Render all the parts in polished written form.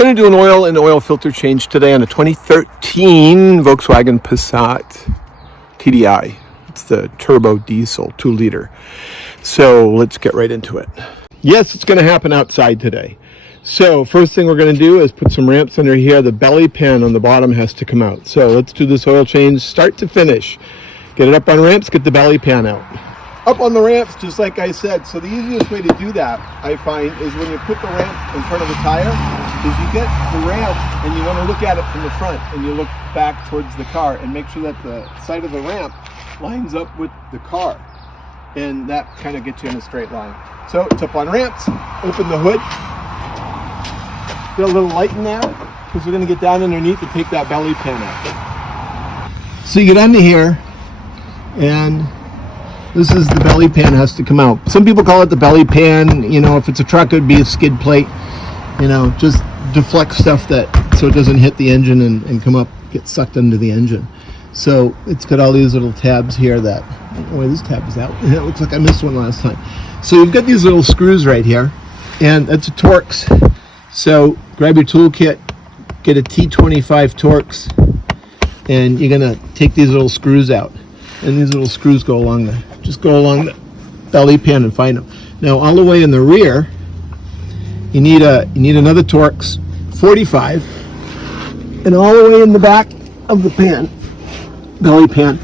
Going to do an oil and oil filter change today on a 2013 Volkswagen Passat TDI. It's the turbo diesel 2-liter. So let's get right into it. Yes, it's going to happen outside today. So first thing we're going to do is put some ramps under here. The belly pan on the bottom has to come out. So let's do this oil change start to finish. Get it up on ramps, get the belly pan out. Up on the ramps, just like I said. So the easiest way to do that, I find, is when you put the ramp in front of the tire, is you get the ramp and you want to look at it from the front and you look back towards the car and make sure that the side of the ramp lines up with the car. And that kind of gets you in a straight line. So it's up on ramps, open the hood, get a little light in there because we're going to get down underneath to take that belly pan out. So you get under here and this is the belly pan has to come out. Some people call it the belly pan. You know, if it's a truck, it would be a skid plate. You know, just deflect stuff that so it doesn't hit the engine and come up, get sucked into the engine. So it's got all these little tabs here that, oh, this tab is out. It looks like I missed one last time. So you've got these little screws right here, and that's a Torx. So grab your toolkit, get a T25 Torx, and you're gonna take these little screws out. And these little screws go along the the belly pan and find them. Now all the way in the rear, you need another Torx 45, and all the way in the back of the pan, belly pan,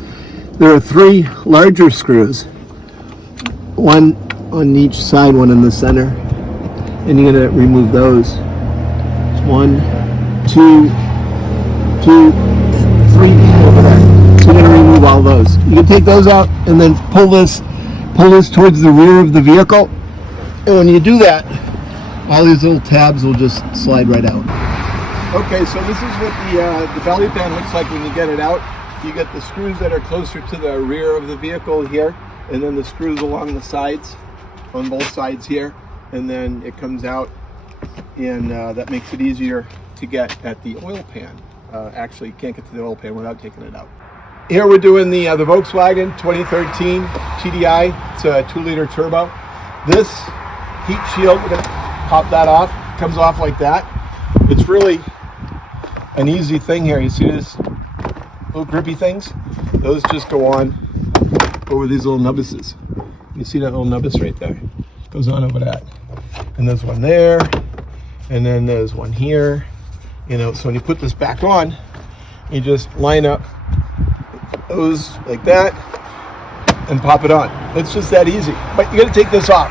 there are 3 larger screws, one on each side, one in the center, and you're gonna remove those. 1, 2, 3 over there. So we're going to remove all those. You can take those out and then pull this towards the rear of the vehicle. And when you do that, all these little tabs will just slide right out. Okay, so this is what the belly pan looks like when you get it out. You get the screws that are closer to the rear of the vehicle here, and then the screws along the sides, on both sides here, and then it comes out, and that makes it easier to get at the oil pan. Actually, you can't get to the oil pan without taking it out. Here we're doing the Volkswagen 2013 TDI. It's a 2-liter turbo. This heat shield, we're going to pop that off. It comes off like that. It's really an easy thing here. You see this little grippy things? Those just go on over these little nubbuses. You see that little nubbus right there? It goes on over that. And there's one there, and then there's one here. You know, so when you put this back on, you just line up those like that and pop it on. It's just that easy. But you got to take this off.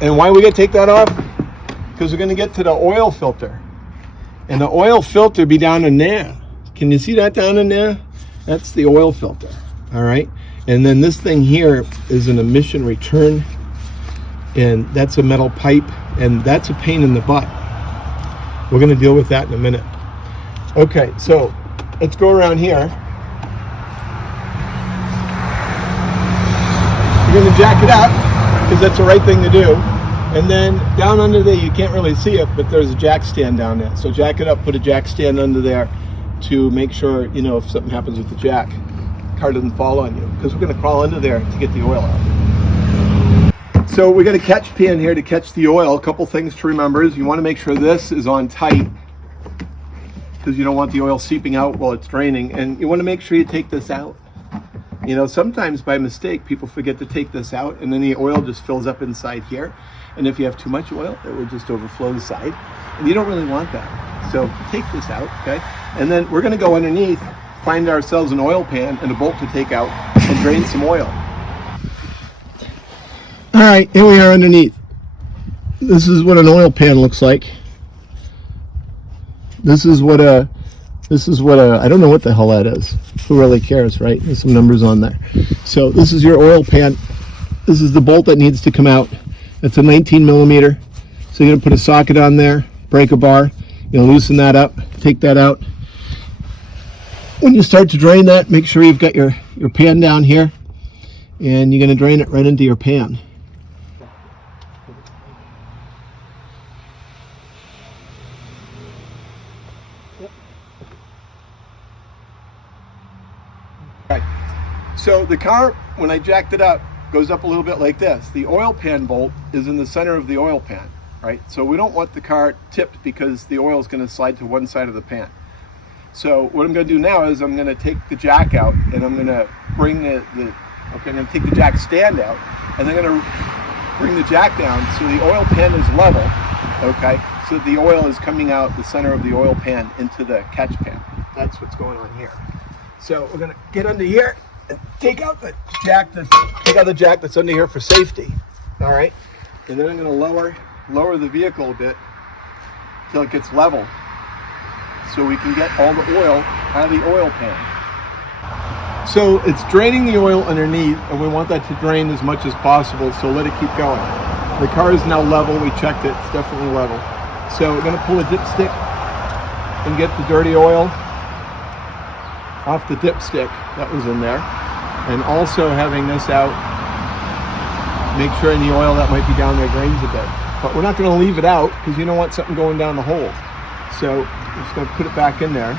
And why we got to take that off? Because we're going to get to the oil filter. And the oil filter be down in there. Can you see that down in there? That's the oil filter. All right. And then this thing here is an emission return. And that's a metal pipe. And that's a pain in the butt. We're going to deal with that in a minute. Okay, so let's go around here. You're going to jack it up because that's the right thing to do. And then down under there, you can't really see it, but there's a jack stand down there. So jack it up, put a jack stand under there to make sure, you know, if something happens with the jack, the car doesn't fall on you, because we're going to crawl under there to get the oil out. So we got a catch pan here to catch the oil. A couple things to remember is you want to make sure this is on tight because you don't want the oil seeping out while it's draining, and you want to make sure you take this out. You know, sometimes by mistake people forget to take this out, and then the oil just fills up inside here, and if you have too much oil, it will just overflow the side, and you don't really want that. So take this out, okay? And then we're going to go underneath, find ourselves an oil pan and a bolt to take out and drain some oil. All right, here we are underneath. This is what an oil pan looks like. This is what a I don't know what the hell that is. Who really cares, right? There's some numbers on there. So this is your oil pan. This is the bolt that needs to come out. It's a 19 millimeter. So you're gonna put a socket on there, break a bar, you're gonna loosen that up, take that out. When you start to drain that, make sure you've got your pan down here, and you're gonna drain it right into your pan. Right. So the car, when I jacked it up, goes up a little bit like this. The oil pan bolt is in the center of the oil pan. right? So we don't want the car tipped because the oil is going to slide to one side of the pan. So what I'm going to do now is I'm going to take the jack out, and I'm going to bring I'm going to take the jack stand out, and I'm going to bring the jack down so the oil pan is level, okay? So the oil is coming out the center of the oil pan into the catch pan. That's what's going on here. So we're going to get under here and take out the jack that's under here for safety, all right? And then I'm going to lower the vehicle a bit until it gets level, so we can get all the oil out of the oil pan. So it's draining the oil underneath, and we want that to drain as much as possible, so let it keep going. The car is now level. We checked it. It's definitely level. So we're going to pull a dipstick and get the dirty oil off the dipstick that was in there. And also, having this out, make sure any oil that might be down there drains a bit. But we're not going to leave it out because you don't want something going down the hole. So we're just going to put it back in there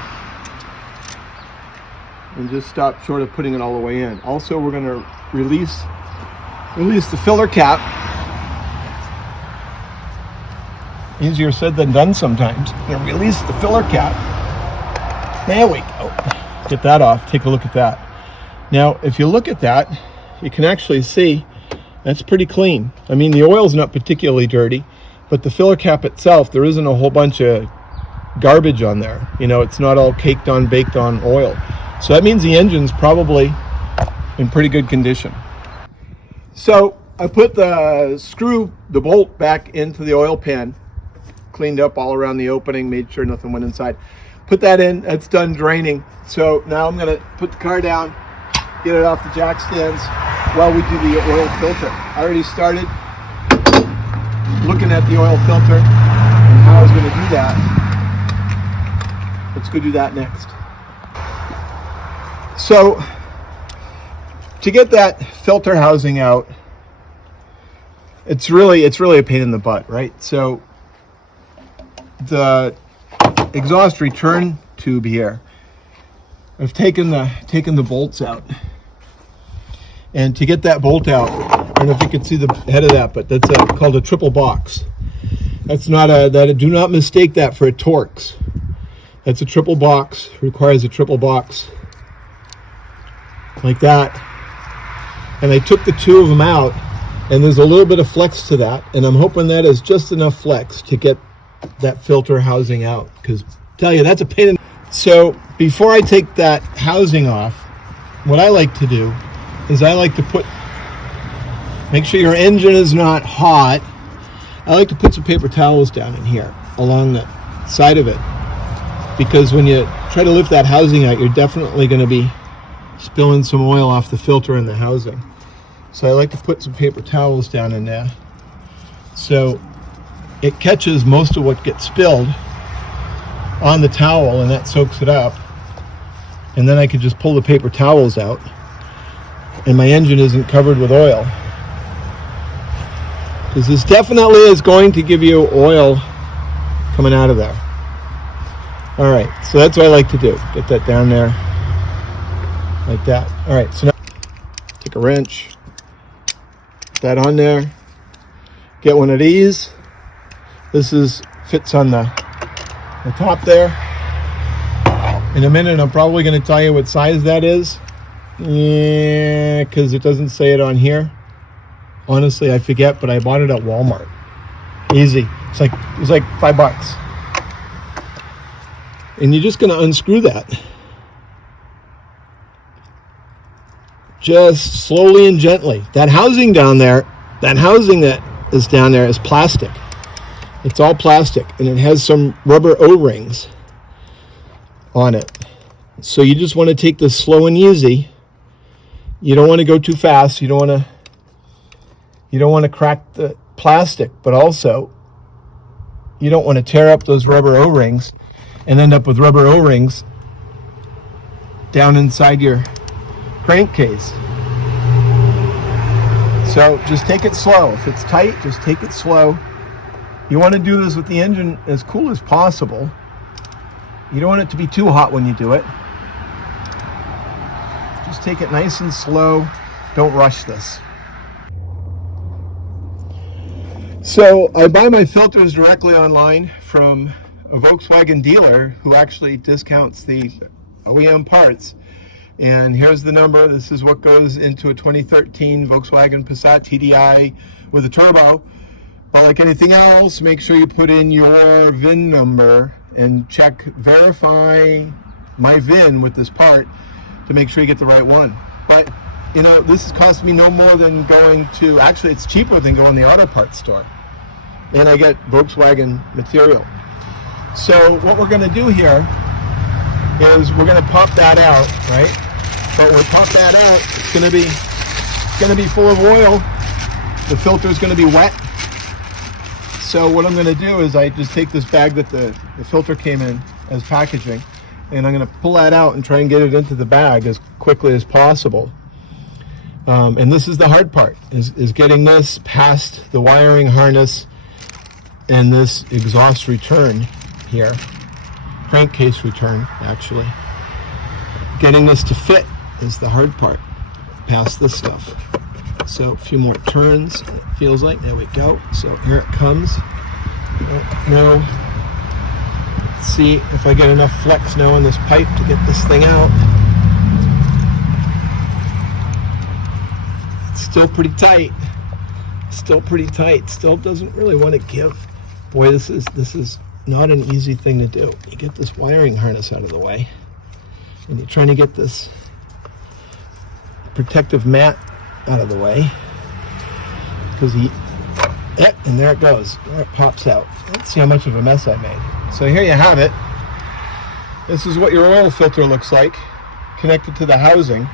and just stop short of putting it all the way in. Also, we're going to release the filler cap. Easier said than done sometimes. We're going to release the filler cap. There we go. Get that off. Take a look at that. Now, if you look at that, you can actually see that's pretty clean. I mean, the oil's not particularly dirty, but the filler cap itself, there isn't a whole bunch of garbage on there. You know, it's not all caked on, baked on oil. So that means the engine's probably in pretty good condition. So I put the bolt back into the oil pan, cleaned up all around the opening, made sure nothing went inside. Put that in, that's done draining. So now I'm gonna put the car down, get it off the jack stands while we do the oil filter. I already started looking at the oil filter and how I was gonna do that. Let's go do that next. So to get that filter housing out, it's really a pain in the butt, right? So the exhaust return tube here, I've taken the bolts out, and to get that bolt out, I don't know if you can see the head of that, but that's called a triple box. That's not do not mistake that for a Torx. That's a triple box, requires a triple box like that. And I took the two of them out, and there's a little bit of flex to that, and I'm hoping that is just enough flex to get that filter housing out, because tell you, that's a pain in. So before I take that housing off, what I like to do is I like to make sure your engine is not hot. I like to put some paper towels down in here along the side of it, because when you try to lift that housing out, you're definitely going to be spilling some oil off the filter in the housing. So I like to put some paper towels down in there so it catches most of what gets spilled on the towel, and that soaks it up. And then I could just pull the paper towels out, and my engine isn't covered with oil. Because this definitely is going to give you oil coming out of there. All right, so that's what I like to do. Get that down there like that. All right, so now take a wrench, put that on there, get one of these. This fits on the top there. In a minute, I'm probably going to tell you what size that is. Yeah, because it doesn't say it on here. Honestly, I forget, but I bought it at Walmart. Easy. It was like $5. And you're just going to unscrew that. Just slowly and gently. That housing down there, that housing that is down there is plastic. It's all plastic, and it has some rubber O-rings on it. So you just want to take this slow and easy. You don't want to go too fast. You don't want to crack the plastic, but also you don't want to tear up those rubber O-rings and end up with rubber O-rings down inside your crankcase. So just take it slow. If it's tight, just take it slow. You want to do this with the engine as cool as possible. You don't want it to be too hot when you do it. Just take it nice and slow. Don't rush this. So I buy my filters directly online from a Volkswagen dealer who actually discounts the OEM parts. And here's the number. This is what goes into a 2013 Volkswagen Passat TDI with a turbo. But like anything else, make sure you put in your VIN number and verify my VIN with this part to make sure you get the right one. But you know, this has cost me no more than going to, actually it's cheaper than going to the auto parts store. And I get Volkswagen material. So what we're going to do here is we're going to pop that out, right? But when we pop that out, it's going to be full of oil. The filter is going to be wet. So what I'm going to do is I just take this bag that the filter came in as packaging, and I'm going to pull that out and try and get it into the bag as quickly as possible. And this is the hard part, is getting this past the wiring harness and this exhaust return here, crankcase return actually. Getting this to fit is the hard part, past this stuff. So a few more turns, it feels like, there we go. So here it comes. Now, let's see if I get enough flex now on this pipe to get this thing out. It's still pretty tight. Still doesn't really want to give. Boy, this is not an easy thing to do. You get this wiring harness out of the way, and you're trying to get this protective mat out of the way, because and there it goes. There it pops out. Let's see how much of a mess I made. So here you have it. This is what your oil filter looks like, connected to the housing.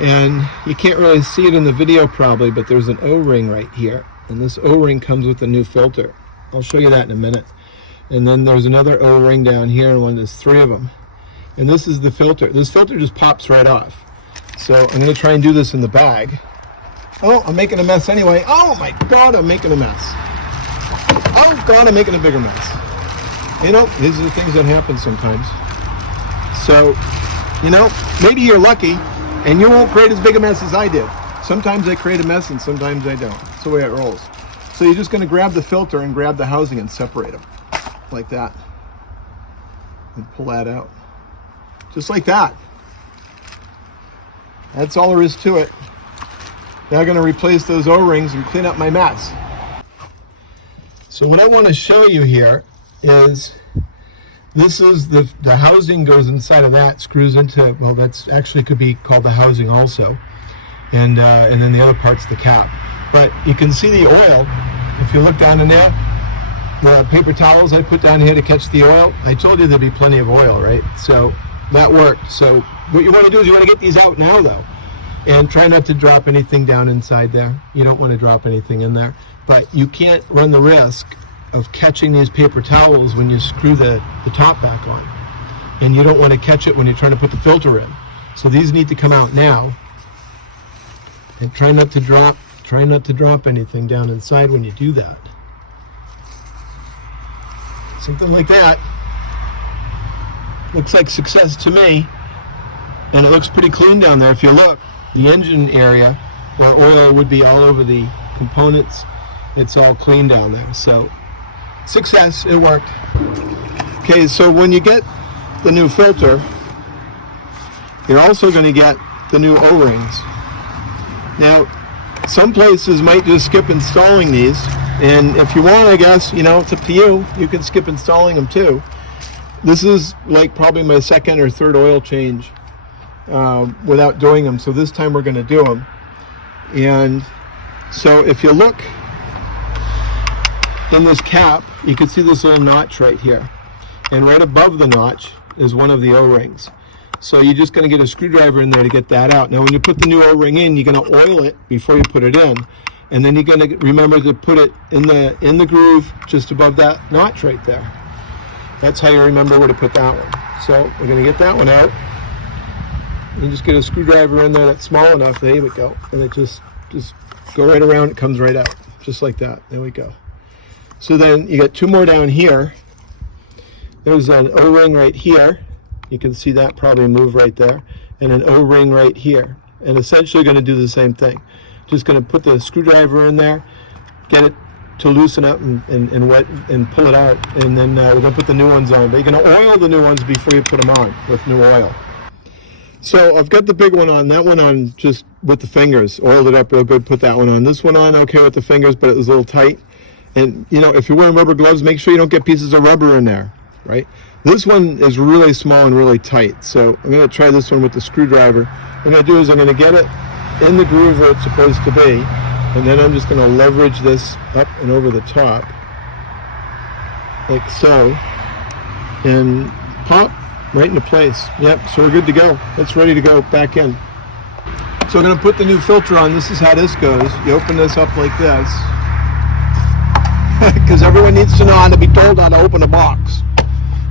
And you can't really see it in the video probably, but there's an O-ring right here. And this O-ring comes with a new filter. I'll show you that in a minute. And then there's another O-ring down here, and there's 3 of them. And this is the filter. This filter just pops right off. So I'm going to try and do this in the bag. Oh, I'm making a mess anyway. Oh my God, I'm making a mess. Oh God, I'm making a bigger mess. You know, these are the things that happen sometimes. So, you know, maybe you're lucky and you won't create as big a mess as I did. Sometimes I create a mess and sometimes I don't. That's the way it rolls. So you're just going to grab the filter and grab the housing and separate them like that. And pull that out. Just like that. That's all there is to it. Now I'm going to replace those O-rings and clean up my mess. So what I want to show you here is, this is the housing goes inside of that, screws into, well, that's actually could be called the housing also. And then the other part's the cap. But you can see the oil. If you look down in there, the paper towels I put down here to catch the oil, I told you there'd be plenty of oil, right? So that worked. So what you want to do is you want to get these out now though. And try not to drop anything down inside there. You don't want to drop anything in there. But you can't run the risk of catching these paper towels when you screw the top back on. And you don't want to catch it when you're trying to put the filter in. So these need to come out now. And try not to drop anything down inside when you do that. Something like that. Looks like success to me. And it looks pretty clean down there. If you look, the engine area where oil would be all over the components, it's all clean down there. So success, it worked. Okay, so when you get the new filter, you're also going to get the new O-rings. Now, some places might just skip installing these, and if you want, I guess, you know, it's up to you. You can skip installing them too. This is like probably my 2nd or 3rd oil change without doing them, so this time we're going to do them. And so if you look in this cap, you can see this little notch right here, and right above the notch is one of the O-rings. So you're just going to get a screwdriver in there to get that out. Now when you put the new O-ring in, you're going to oil it before you put it in, and then you're going to remember to put it in the groove just above that notch right there. That's how you remember where to put that one. So we're going to get that one out. You just get a screwdriver in there that's small enough. There we go. And it just go right around. It comes right out. Just like that. There we go. So then you got 2 more down here. There's an O-ring right here. You can see that probably move right there. And an O-ring right here. And essentially going to do the same thing. Just going to put the screwdriver in there, get it to loosen up and wet and pull it out, and then we're going to put the new ones on. But you're going to oil the new ones before you put them on with new oil. So I've got the big one on, that one on just with the fingers, oiled it up real good, put that one on. This one on okay with the fingers, but it was a little tight. And you know, if you're wearing rubber gloves, make sure you don't get pieces of rubber in there, right? This one is really small and really tight. So I'm going to try this one with the screwdriver. What I'm going to do is I'm going to get it in the groove where it's supposed to be. And then I'm just going to leverage this up and over the top, like so, and pop right into place. Yep, so we're good to go. It's ready to go back in. So I'm going to put the new filter on. This is how this goes. You open this up like this, because everyone needs to know how to be told how to open a box.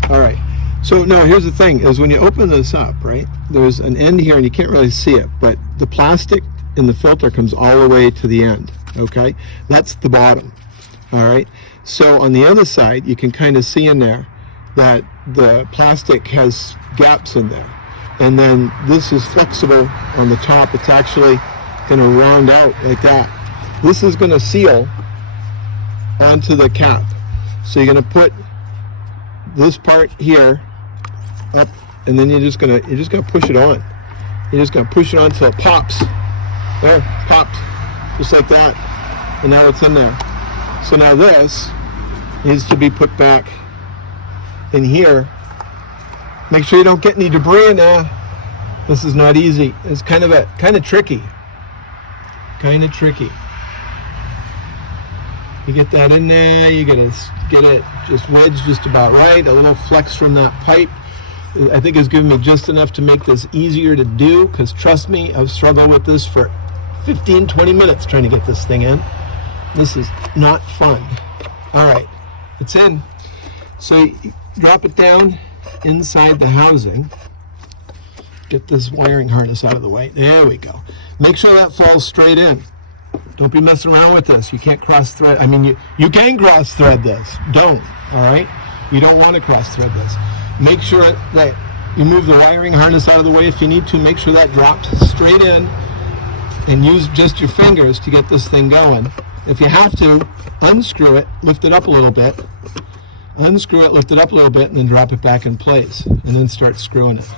All right. So no, here's the thing, is when you open this up, right, there's an end here and you can't really see it, but the plastic in the filter comes all the way to the end, okay? That's the bottom, all right? So on the other side, you can kind of see in there that the plastic has gaps in there. And then this is flexible on the top. It's actually going to round out like that. This is going to seal onto the cap. So you're going to put this part here up, and then you're just going to push it on. You're just going to push it on until it pops. There, popped, just like that, and now it's in there. So now this needs to be put back in here. Make sure you don't get any debris in there. This is not easy. It's kind of tricky. You get that in there. You gotta get it just wedged just about right. A little flex from that pipe, I think, is giving me just enough to make this easier to do. Because trust me, I've struggled with this for 15-20 minutes trying to get this thing in. This is not fun. All right, it's in. So you drop it down inside the housing. Get this wiring harness out of the way. There we go. Make sure that falls straight in. Don't be messing around with this. You can't cross thread. I mean, you can cross thread this. Don't, all right? You don't want to cross thread this. Make sure that you move the wiring harness out of the way if you need to. Make sure that drops straight in, and use just your fingers to get this thing going. If you have to, unscrew it, lift it up a little bit, unscrew it, lift it up a little bit, and then drop it back in place, and then start screwing it.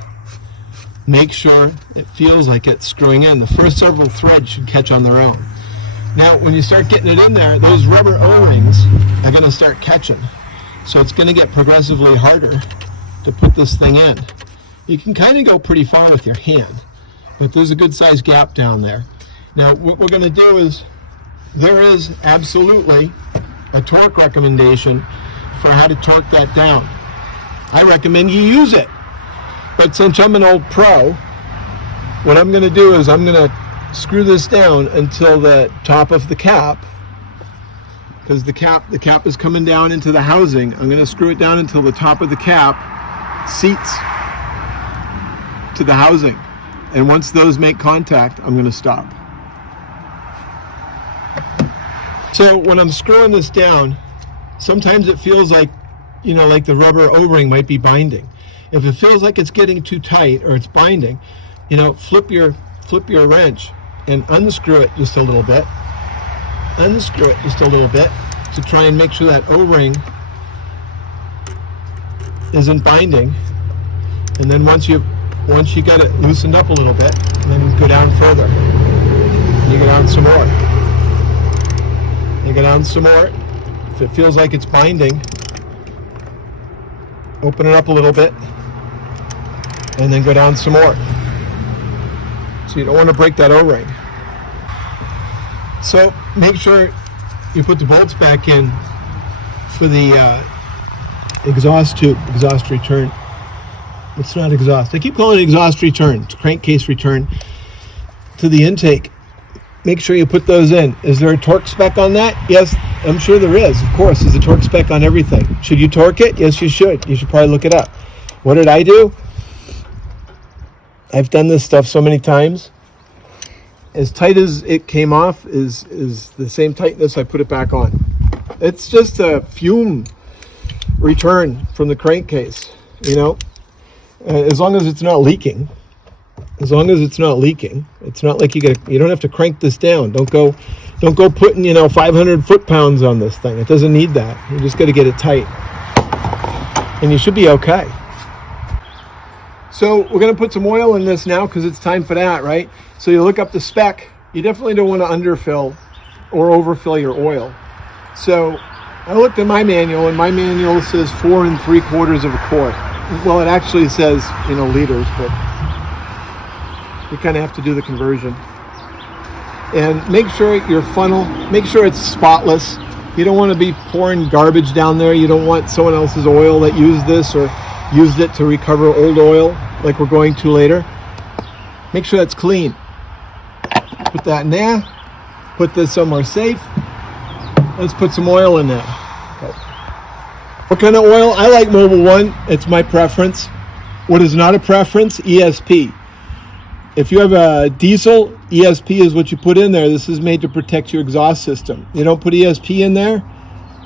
Make sure it feels like it's screwing in. The first several threads should catch on their own. Now, when you start getting it in there, those rubber O-rings are going to start catching. So it's going to get progressively harder to put this thing in. You can kind of go pretty far with your hand, but there's a good sized gap down there. Now, what we're going to do is, there is absolutely a torque recommendation for how to torque that down. I recommend you use it. But since I'm an old pro, what I'm going to do is I'm going to screw this down until the top of the cap, because the cap is coming down into the housing. I'm going to screw it down until the top of the cap seats to the housing. And once those make contact, I'm going to stop. So when I'm screwing this down, sometimes it feels like, you know, like the rubber O-ring might be binding. If it feels like it's getting too tight or it's binding, you know, flip your wrench and unscrew it just a little bit. Unscrew it just a little bit to try and make sure that O-ring isn't binding. And then once you get it loosened up a little bit, and then you go down further. And you go down some more. You go down some more. If it feels like it's binding, open it up a little bit, and then go down some more. So you don't want to break that O-ring. So make sure you put the bolts back in for the exhaust tube, exhaust return. It's not exhaust. I keep calling it exhaust return. It's crankcase return to the intake. Make sure you put those in. Is there a torque spec on that? Yes, I'm sure there is. Of course, there's a torque spec on everything. Should you torque it? Yes, you should. You should probably look it up. What did I do? I've done this stuff so many times. As tight as it came off is the same tightness I put it back on. It's just a fume return from the crankcase, you know. As long as it's not leaking, as long as it's not leaking. It's not like you don't have to crank this down. Don't go putting 500 foot-pounds on this thing. It doesn't need that. You just got to get it tight, and you should be okay. So we're going to put some oil in this now because it's time for that, right? So you look up the spec. You definitely don't want to underfill or overfill your oil. So I looked at my manual, and my manual says 4 3/4 of a quart. Well, it actually says liters, but you kind of have to do the conversion. And make sure your funnel, make sure it's spotless. You don't want to be pouring garbage down there. You don't want someone else's oil that used this or used it to recover old oil like we're going to later. Make sure that's clean. Put that in there. Put this somewhere safe. Let's put some oil in there. Okay. What kind of oil? I like Mobil 1. It's my preference. What is not a preference? ESP. If you have a diesel, ESP is what you put in there. This is made to protect your exhaust system. You don't put ESP in there,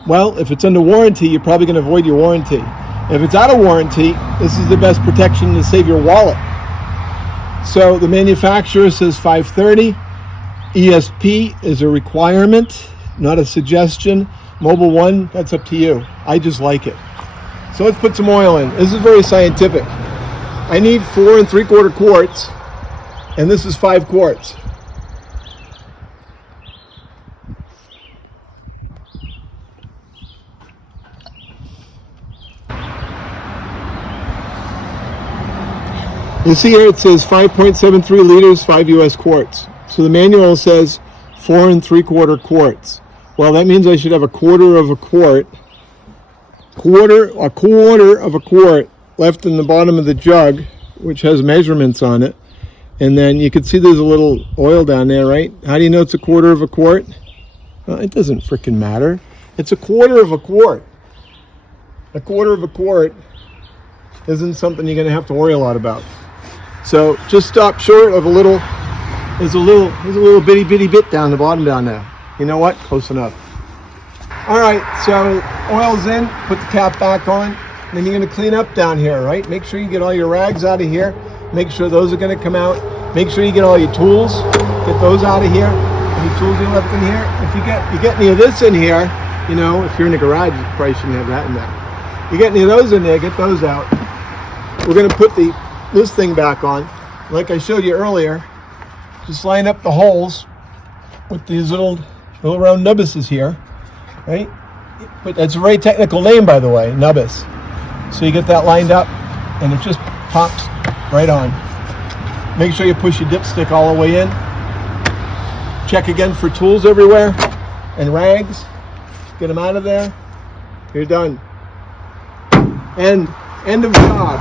well, if it's under warranty, you're probably going to avoid your warranty. If it's out of warranty, this is the best protection to save your wallet. So the manufacturer says 530. ESP is a requirement, not a suggestion. Mobil 1, that's up to you. I just like it. So let's put some oil in. This is very scientific. I need 4 3/4 quarts. And this is 5 quarts. You see here it says 5.73 liters, 5 US quarts. So the manual says 4 3/4 quarts. Well, that means I should have a quarter of a quart left in the bottom of the jug, which has measurements on it. And then you can see there's a little oil down there, right? How do you know it's a quarter of a quart? Well, it doesn't freaking matter. It's a quarter of a quart. A quarter of a quart isn't something you're going to have to worry a lot about. So just stop short of a little. There's a little bitty bit down the bottom down there. You know what? Close enough. All right. So oil's in. Put the cap back on. Then you're going to clean up down here, right? Make sure you get all your rags out of here. Make sure those are going to come out. Make sure you get all your tools. Get those out of here. Any tools you left in here. If you get any of this in here, if you're in the garage, you probably shouldn't have that in there. You get any of those in there, get those out. We're going to put this thing back on. Like I showed you earlier, just line up the holes with these little round nubbuses here, right? But that's a very technical name, by the way, nubbus. So you get that lined up, and it just pops right on. Make sure you push your dipstick all the way in. Check again for tools everywhere and rags. Get them out of there. You're done. End of job.